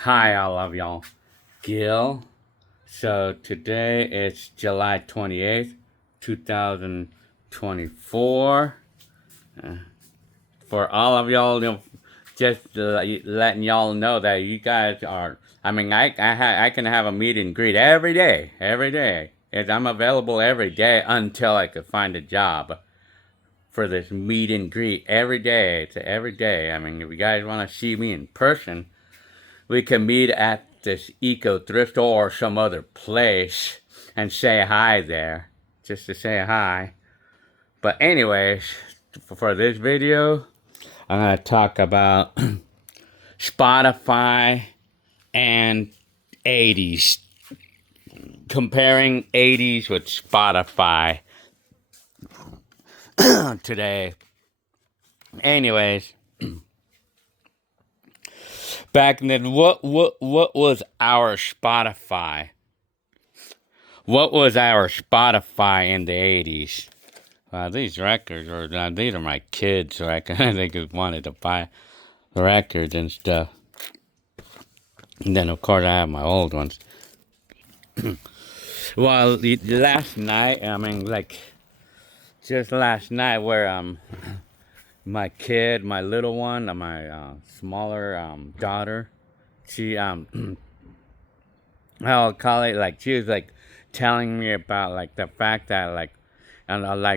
Hi, all of y'all. Gil. So today it's July 28th, 2024. Uh, for all of y'all, just letting y'all know that you guys are, I can have a meet and greet every day, every day. I'm available every day until I could find a job for this meet and greet every day. It's every day. If you guys want to see me in person, we can meet at this eco thrift store or some other place and say hi there, just to say hi. But anyways, for this video, I'm gonna talk about Spotify and 80s, comparing 80s with Spotify today. Anyways, back then, what was our Spotify? What was our Spotify in the 80s? These records, these are my kids' records. They just wanted to buy the records and stuff. And then, of course, I have my old ones. Well, last night, just last night, where my kid, my little one, my smaller daughter, she I'll call it, like, she was like telling me about like the fact that like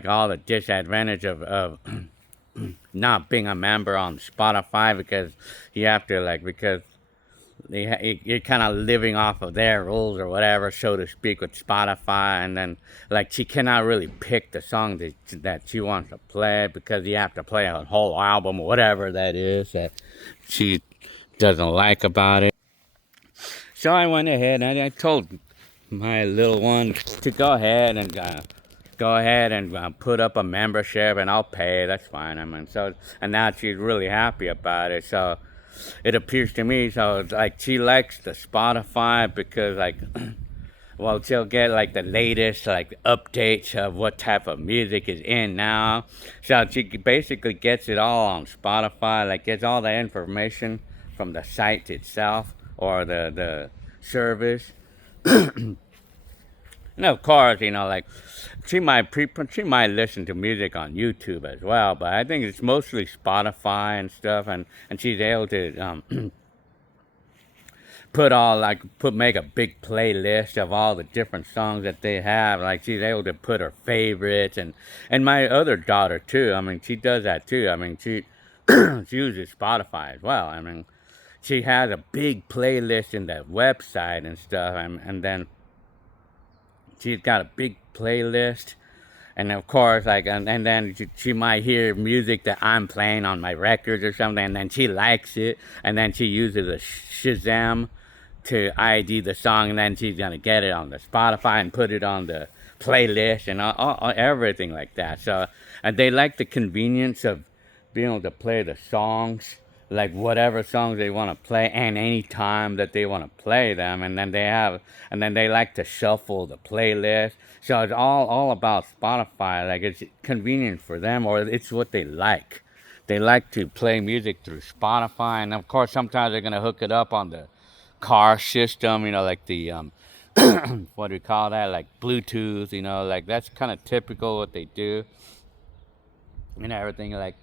all the disadvantage of not being a member on Spotify, because you have to, like, because you're kind of living off of their rules or whatever, so to speak, with Spotify. And then, like, she cannot really pick the song that she wants to play, because you have to play a whole album or whatever that is that she doesn't like about it. So I went ahead and I told my little one to go ahead and put up a membership, and I'll pay. That's fine. And now she's really happy about it. So it appears to me, so it's like she likes the Spotify because, like, well, she'll get like the latest like updates of what type of music is in now. So she basically gets it all on Spotify, like gets all the information from the site itself or the service. And of course, like, she might listen to music on YouTube as well, but I think it's mostly Spotify and stuff, and she's able to make a big playlist of all the different songs that they have. Like, she's able to put her favorites, and my other daughter too. She does that too. She uses Spotify as well. She has a big playlist in that website and stuff, and then she's got a big playlist. And of course, like, and then she might hear music that I'm playing on my records or something, and then she likes it, and then she uses a Shazam to ID the song, and then she's gonna get it on the Spotify and put it on the playlist and everything like that. So, and they like the convenience of being able to play the songs, like whatever songs they want to play, and any time that they want to play them. And then they like to shuffle the playlist. So it's all about Spotify. Like, it's convenient for them, or it's what they like. They like to play music through Spotify, and of course, sometimes they're gonna hook it up on the car system. Like the what do we call that? Like Bluetooth. Like, that's kind of typical what they do and everything. Like,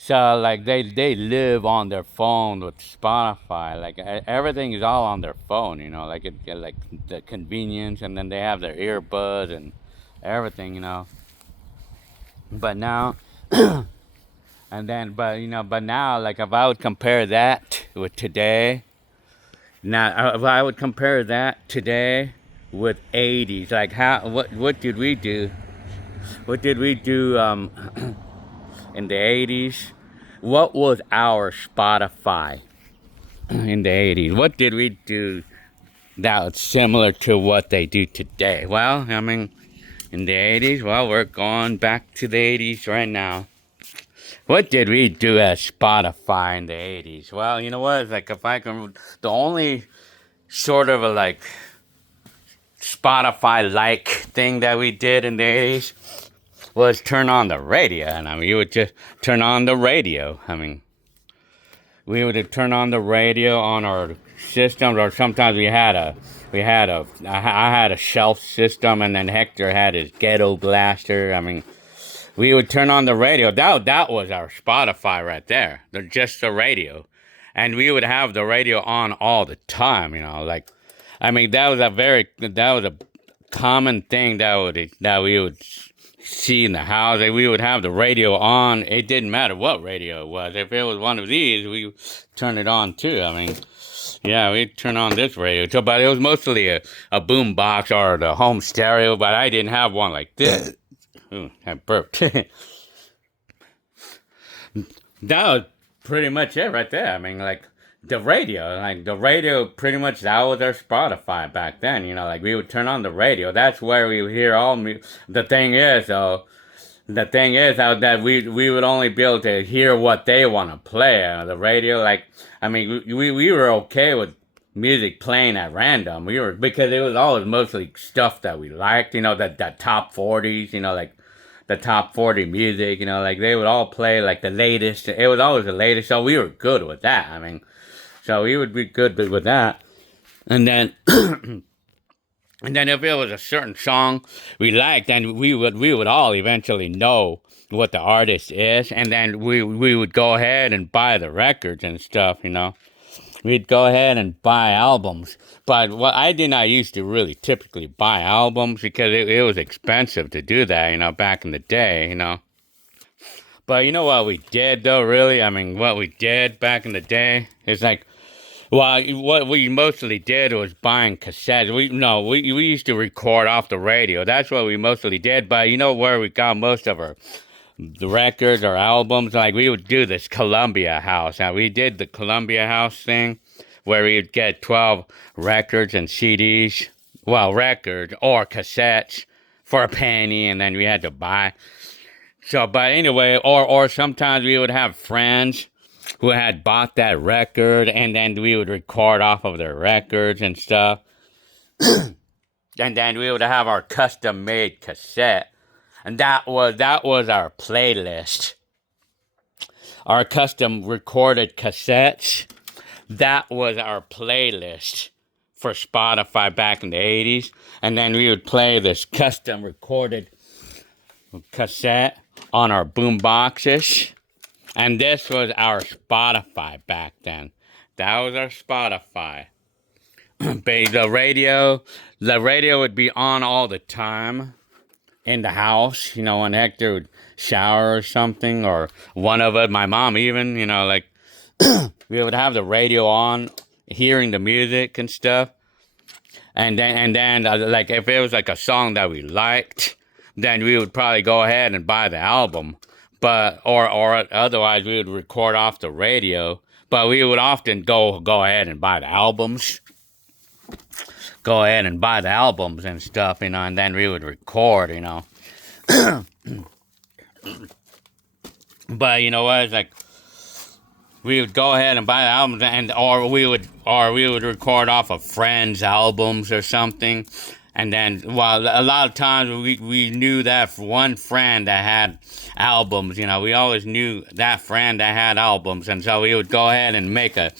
so, like, they live on their phone with Spotify. Like, everything is all on their phone. Like, like the convenience, and then they have their earbuds and everything. But now, but now, like, if I would compare that with today, now if I would compare that today with 80s, like, what did we do? What did we do in the 80s? What was our Spotify in the 80s? What did we do that was similar to what they do today? Well, in the 80s, well, we're going back to the 80s right now. What did we do as Spotify in the 80s? Well, you know what? It's like, the only sort of a, like, Spotify-like thing that we did in the 80s was turn on the radio. And you would just turn on the radio. we would turn on the radio on our systems, or sometimes I had a shelf system, and then Hector had his ghetto blaster. I mean, we would turn on the radio. That was our Spotify right there. Just the radio, and we would have the radio on all the time. Like, I mean, that was a common thing that we would see in the house. We would have the radio on. It didn't matter what radio it was. If it was one of these, we turn it on too. I mean, yeah, we'd turn on this radio too, but it was mostly a boom box or the home stereo, but I didn't have one like this. Ooh, I burped. That was pretty much it right there. I mean, like the radio, pretty much that was our Spotify back then. Like we would turn on the radio. That's where we would hear all music. The thing is, though, that we would only be able to hear what they want to play on the radio. Like, I mean, we were okay with music playing at random. Because it was always mostly stuff that we liked. The top 40s. Like the top 40 music, like they would all play like the latest. It was always the latest, so we were good with that. I mean, so we would be good with that. And then, and then if it was a certain song we liked, then we would all eventually know what the artist is, and then we would go ahead and buy the records and stuff. We'd go ahead and buy albums. But what I did not used to really typically buy albums because it was expensive to do that, back in the day. But you know what we did, though, really? I mean, what we did back in the day is like, well, what we mostly did was buying cassettes. We used to record off the radio. That's what we mostly did. But you know where we got most of the records or albums? Like, we would do this Columbia House. Now, we did the Columbia House thing where we would get 12 records and CDs. Well, records or cassettes for a penny, and then we had to buy. So, but anyway, or sometimes we would have friends who had bought that record, and then we would record off of their records and stuff. And then we would have our custom-made cassette. And that was our playlist. Our custom recorded cassettes. That was our playlist for Spotify back in the 80s. And then we would play this custom recorded cassette on our boom boxes. And this was our Spotify back then. That was our Spotify. The radio would be on all the time in the house, when Hector would shower or something, or one of us, my mom even, like, we would have the radio on, hearing the music and stuff. And then, like, if it was like a song that we liked, then we would probably go ahead and buy the album. But, or otherwise we would record off the radio. But we would often go ahead and buy the albums. Go ahead and buy the albums and stuff, and then we would record, But you know what? It's like we would go ahead and buy the albums, or we would record off of friends' albums or something. And then, well, a lot of times we knew that one friend that had albums. We always knew that friend that had albums, and so we would go ahead and make a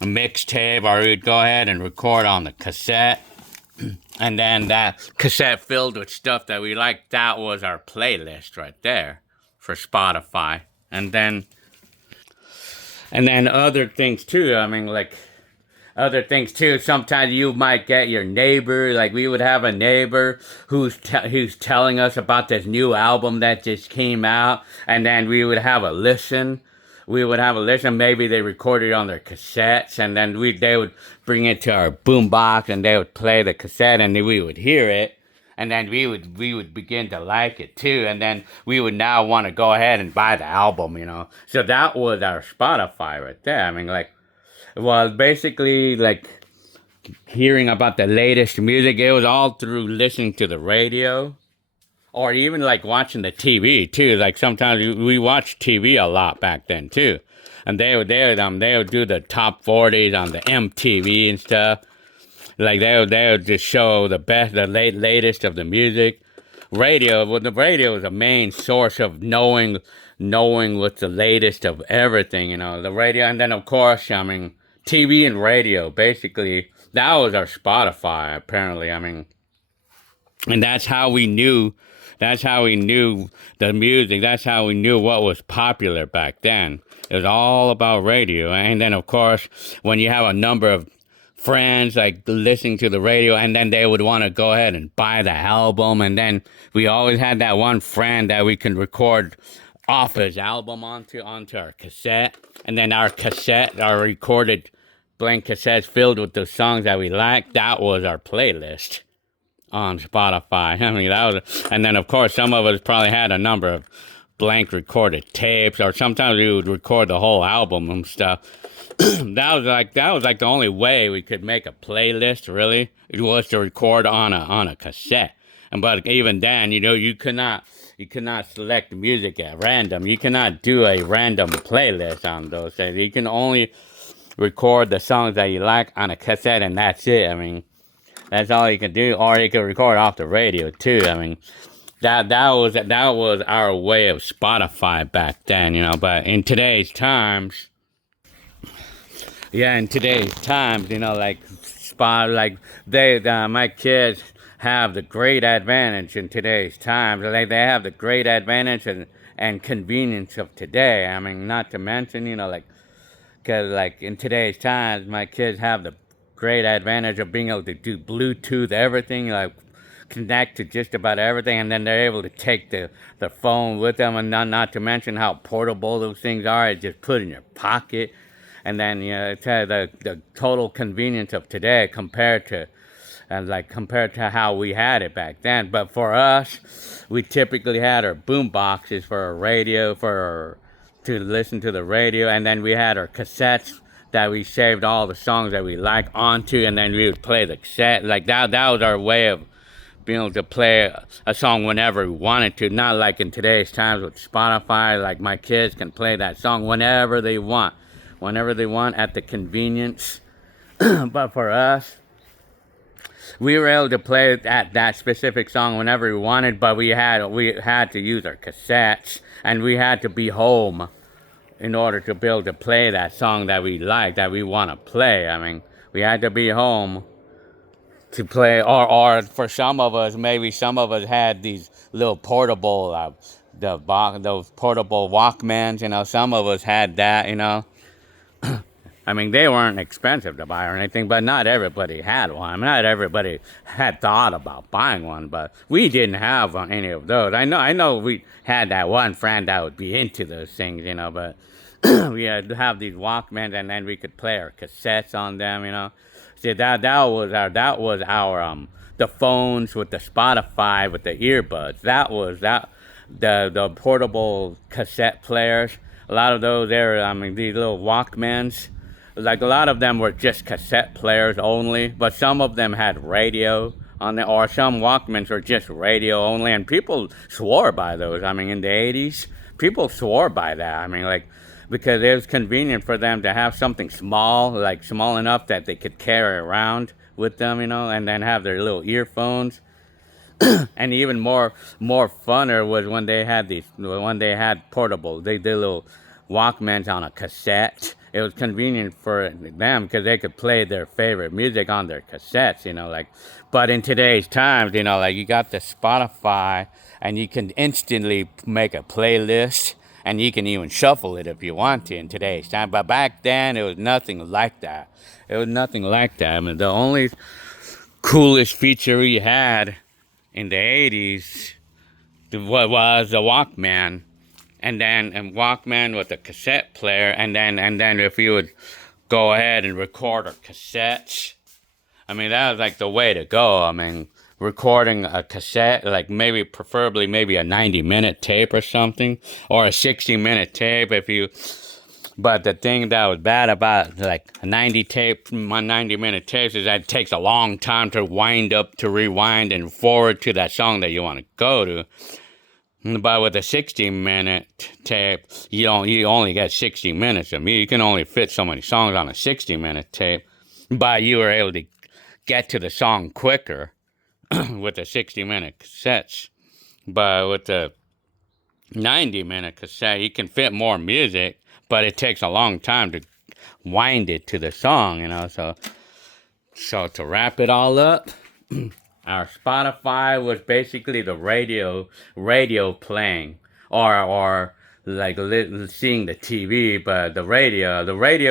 mixtape, or we would go ahead and record on the cassette. And then that cassette filled with stuff that we liked, that was our playlist right there for Spotify. And then other things too. I mean, like, other things too. Sometimes you might get your neighbor, like we would have a neighbor who's telling us about this new album that just came out, and then we would have a listen. Maybe they recorded it on their cassettes, and then they would bring it to our boombox, and they would play the cassette, and then we would hear it, and then we would begin to like it too, and then we would now want to go ahead and buy the album, So that was our Spotify right there. I mean, like, well, basically, like, hearing about the latest music, it was all through listening to the radio. Or even like watching the TV too. Like sometimes we watched TV a lot back then too, and they would do the top 40s on the MTV and stuff. Like they would just show the latest of the music. The radio was a main source of knowing knowing what's the latest of everything, the radio. And then, of course, I mean, TV and radio, basically, that was our Spotify, apparently. I mean, and that's how we knew the music. That's how we knew what was popular back then. It was all about radio. And then, of course, when you have a number of friends like listening to the radio, and then they would want to go ahead and buy the album, and then we always had that one friend that we can record off his album onto our cassette, and then our recorded blank cassettes filled with the songs that we liked, that was our playlist on Spotify. I mean, that was, and then of course some of us probably had a number of blank recorded tapes, or sometimes we would record the whole album and stuff. That was like the only way we could make a playlist. Really, it was to record on a cassette. And but even then, you could not select music at random. You cannot do a random playlist on those things. You can only record the songs that you like on a cassette, and that's it. I mean, that's all you can do. Or you can record off the radio too. I mean, that was our way of Spotify back then, But in today's times, like my kids have the great advantage in today's times. Like, they have the great advantage and convenience of today. I mean, not to mention, because like in today's times, my kids have the great advantage of being able to do Bluetooth everything, like connect to just about everything, and then they're able to take the phone with them, and not to mention how portable those things are. It's just put in your pocket, and then it's the total convenience of today compared to how we had it back then. But for us, we typically had our boom boxes for our radio, to listen to the radio, and then we had our cassettes that we saved all the songs that we liked onto, and then we would play the cassette. Like that was our way of being able to play a song whenever we wanted to. Not like in today's times with Spotify, like my kids can play that song whenever they want at the convenience. But for us, we were able to play that specific song whenever we wanted, but we had to use our cassettes, and we had to be home in order to be able to play that song that we like, that we want to play. I mean, we had to be home to play, or for some of us, maybe some of us had these little portable, those portable Walkmans, some of us had that, I mean, they weren't expensive to buy or anything, but not everybody had one. I mean, not everybody had thought about buying one, but we didn't have any of those. I know we had that one friend that would be into those things, but we had to have these Walkmans, and then we could play our cassettes on them, See, that was our the phones with the Spotify with the earbuds. That was the portable cassette players. A lot of those these little Walkmans. Like, a lot of them were just cassette players only, but some of them had radio on them, or some Walkmans were just radio only, and people swore by those. I mean, in the 80s, people swore by that. I mean, like, because it was convenient for them to have something small, like small enough that they could carry around with them, and then have their little earphones. And even more funner was when they had portable, they did little Walkmans on a cassette. It was convenient for them because they could play their favorite music on their cassettes, But in today's times, like, you got the Spotify, and you can instantly make a playlist, and you can even shuffle it if you want to in today's time. But back then, it was nothing like that. I mean, the only coolest feature we had in the 80s was the Walkman. And Walkman with a cassette player, and then if you would go ahead and record our cassettes, I mean, that was like the way to go. I mean, recording a cassette, like preferably a 90-minute tape or something, or a 60-minute tape but the thing that was bad about like a 90-minute tapes is that it takes a long time to rewind and forward to that song that you want to go to. But with a 60-minute tape, you only get 60 minutes of music. You can only fit so many songs on a 60-minute tape. But you were able to get to the song quicker with the 60-minute cassettes. But with the 90-minute cassette, you can fit more music, but it takes a long time to wind it to the song, So to wrap it all up, our Spotify was basically the radio playing, or like seeing the TV, but the radio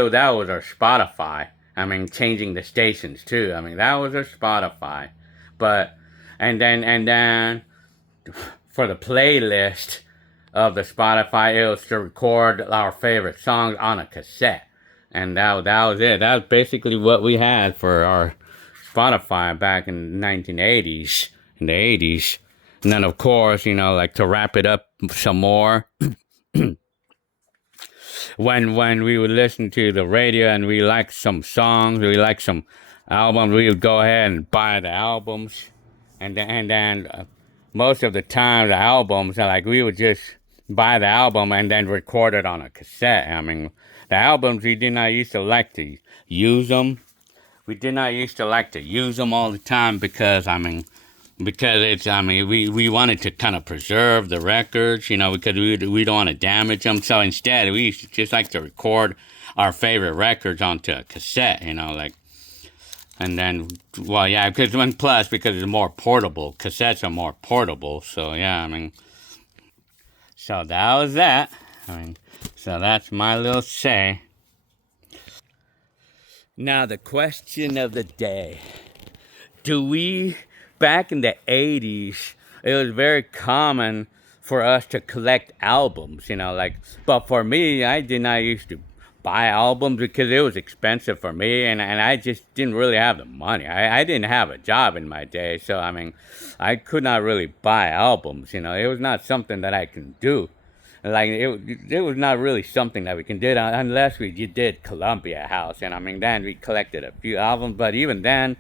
that was our Spotify. I mean, changing the stations too. I mean, that was our Spotify, but and then for the playlist of the Spotify, it was to record our favorite songs on a cassette, and that was it. That was basically what we had for our Spotify back in the 1980s, in the 80s. And then, of course, like to wrap it up some more, when we would listen to the radio and we like some songs, we like some albums, we would go ahead and buy the albums, and then most of the time the albums, like we would just buy the album and then record it on a cassette. I mean, the albums we did not used to like to use them. We did not used to like to use them all the time because we wanted to kind of preserve the records, because we don't want to damage them. So instead, we used to just like to record our favorite records onto a cassette, and then, well, yeah, because it's more portable. Cassettes are more portable, so yeah, so that was that. So that's my little say. Now the question of the day. Back in the 80s, it was very common for us to collect albums, but for me, I did not used to buy albums because it was expensive for me, and I just didn't really have the money. I didn't have a job in my day, so I could not really buy albums, it was not something that I can do. Like it was not really something that we can do unless we did Columbia House, and then we collected a few albums, but even then,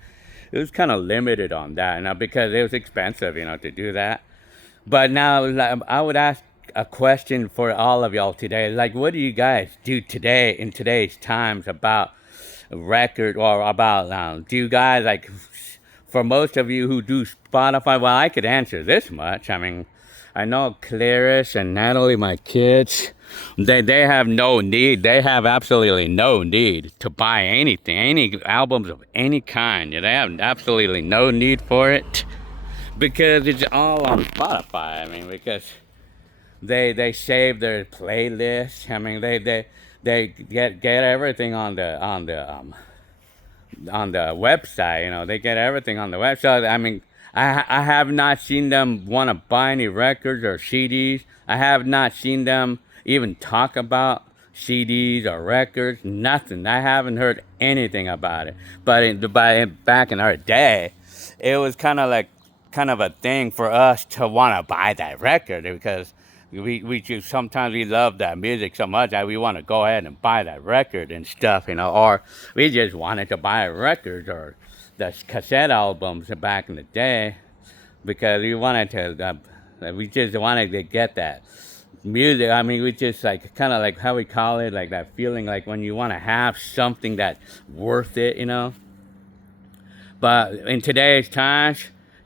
it was kind of limited on that, because it was expensive, to do that. But now, like, I would ask a question for all of y'all today. Like, what do you guys do today in today's times about record or about, do you guys, like, for most of you who do Spotify, well, I could answer this much. I know Clarice and Natalie, my kids, they have no need. They have absolutely no need to buy anything, any albums of any kind. They have absolutely no need for it because it's all on Spotify. Because they save their playlists. They get everything on the website. They get everything on the website. I have not seen them want to buy any records or CDs. I have not seen them even talk about CDs or records. Nothing. I haven't heard anything about it. But back in our day, it was kind of a thing for us to want to buy that record because we just sometimes we love that music so much that we want to go ahead and buy that record and stuff, or we just wanted to buy records or the cassette albums back in the day because we just wanted to get that music. We just like kind of like how we call it, like that feeling like when you want to have something that's worth it, But in today's times,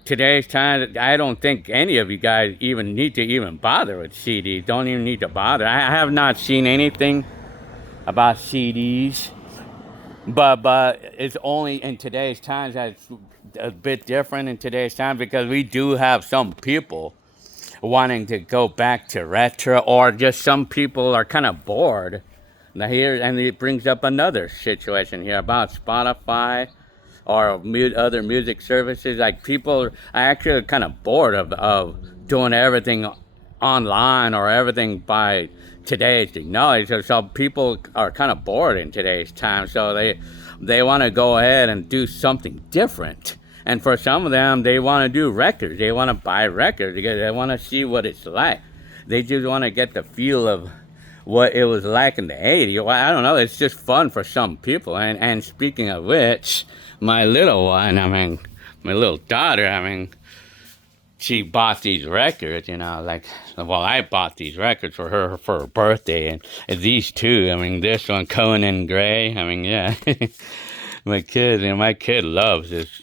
I don't think any of you guys even need to even bother with CDs. Don't even need to bother. I have not seen anything about CDs, but it's only in today's times that it's a bit different in today's time because we do have some people wanting to go back to retro, or just some people are kind of bored. Now here, and it brings up another situation here about Spotify or other music services. Like people are actually kind of bored of doing everything online or everything by today's technology. So people are kind of bored in today's time. So they want to go ahead and do something different. And for some of them, they want to do records. They want to buy records because they want to see what it's like. They just want to get the feel of what it was like in the 80s. Well, I don't know. It's just fun for some people. And speaking of which, my little one, my little daughter, she bought these records, I bought these records for her birthday. And these two, this one, Conan Gray, yeah. My kid loves this,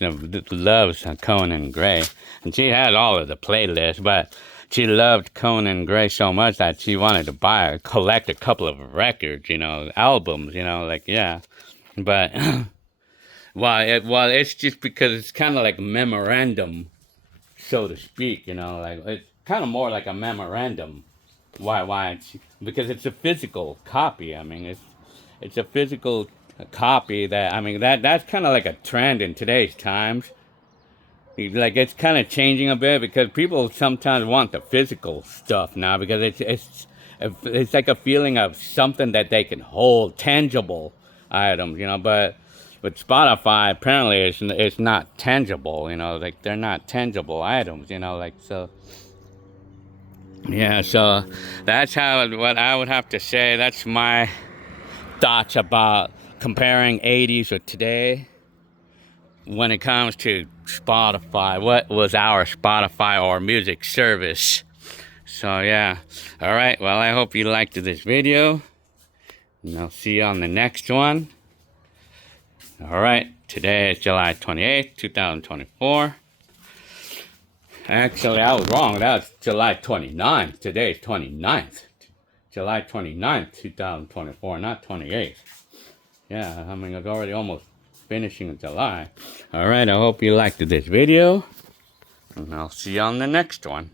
loves Conan Gray. And she has all of the playlists, but she loved Conan Gray so much that she wanted to collect a couple of records, albums, like, yeah. But, it's just because it's kind of like a memorandum, so to speak, like, it's kind of more like a memorandum. Because it's a physical copy. I mean, it's a physical copy that's kind of like a trend in today's times. Like, it's kind of changing a bit because people sometimes want the physical stuff now because it's like a feeling of something that they can hold, tangible items, but with Spotify apparently it's not tangible, like they're not tangible items, like, so yeah. So that's what I would have to say. That's my thoughts about comparing 80s with today when it comes to Spotify. What was our Spotify or music service? So yeah. All right. Well, I hope you liked this video, and I'll see you on the next one. All right. Today is July 28th, 2024. Actually, I was wrong. That's July 29th. Today is 29th. July 29th, 2024, not 28th. Yeah, I mean, it's already almost finishing July. All right, I hope you liked this video, and I'll see you on the next one.